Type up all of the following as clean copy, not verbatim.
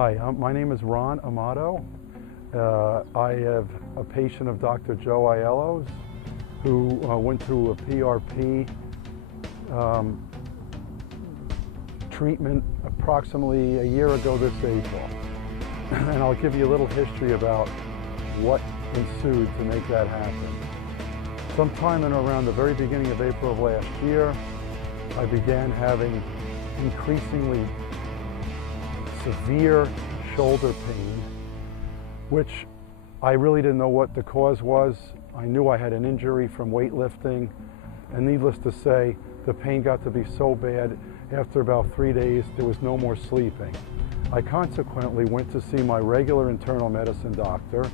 Hi, my name is Ron Amato. I have a patient of Dr. Joe Aiello's who went through a PRP treatment approximately a year ago this April. And I'll give you a little history about what ensued to make that happen. Sometime in around the very beginning of April of last year, I began having increasingly severe shoulder pain, which I really didn't know what the cause was. I knew I had an injury from weightlifting, and needless to say, the pain got to be so bad, after about 3 days, there was no more sleeping. I consequently went to see my regular internal medicine doctor,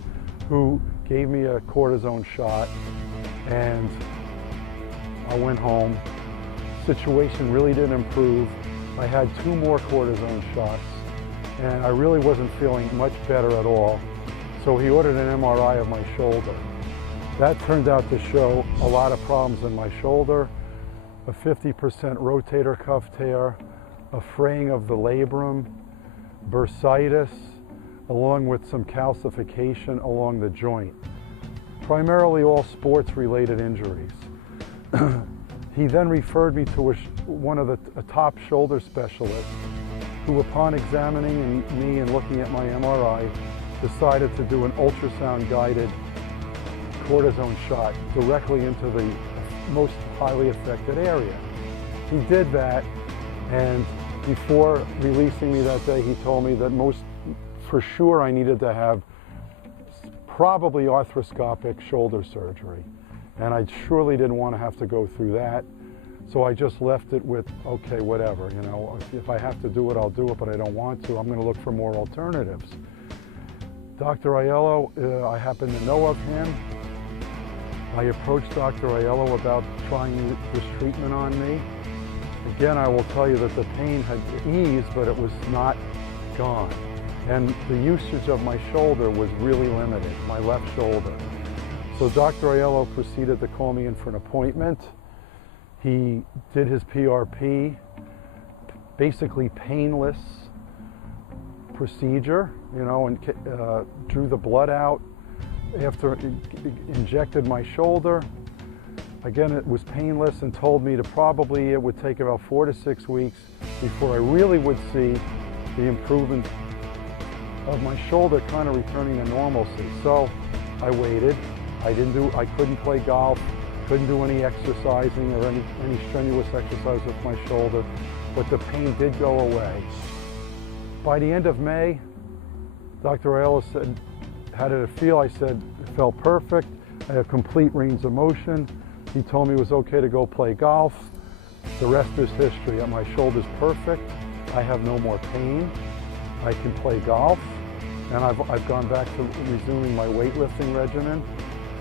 who gave me a cortisone shot, and I went home. Situation really didn't improve. I had 2 more cortisone shots, and I really wasn't feeling much better at all. So he ordered an MRI of my shoulder. That turned out to show a lot of problems in my shoulder: a 50% rotator cuff tear, a fraying of the labrum, bursitis, along with some calcification along the joint. Primarily all sports-related injuries. He then referred me to one of a top shoulder specialists, who, upon examining me and looking at my MRI, decided to do an ultrasound-guided cortisone shot directly into the most highly affected area. He did that, and before releasing me that day, he told me that for sure I needed to have probably arthroscopic shoulder surgery. And I surely didn't want to have to go through that. So I just left it with, okay, whatever, you know, if I have to do it, I'll do it, but I don't want to. I'm going to look for more alternatives. Dr. Aiello, I happen to know of him. I approached Dr. Aiello about trying this treatment on me. Again, I will tell you that the pain had eased, but it was not gone. And the usage of my shoulder was really limited, my left shoulder. So Dr. Aiello proceeded to call me in for an appointment. He did his PRP, basically painless procedure, you know, and drew the blood out. After injected my shoulder, again, it was painless, and told me it would take about 4 to 6 weeks before I really would see the improvement of my shoulder kind of returning to normalcy. So I waited. I couldn't play golf, couldn't do any exercising or any strenuous exercise with my shoulder, but the pain did go away. By the end of May, Dr. Aiello said, "How did it feel?" I said, "It felt perfect. I have complete range of motion." He told me it was okay to go play golf. The rest is history. My shoulder's perfect. I have no more pain. I can play golf. And I've gone back to resuming my weightlifting regimen,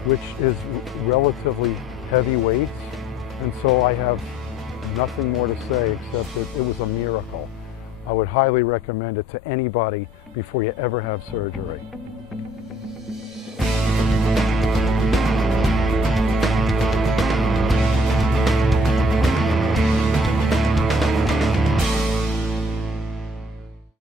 which is relatively heavy weights. And so I have nothing more to say except that it was a miracle. I would highly recommend it to anybody before you ever have surgery.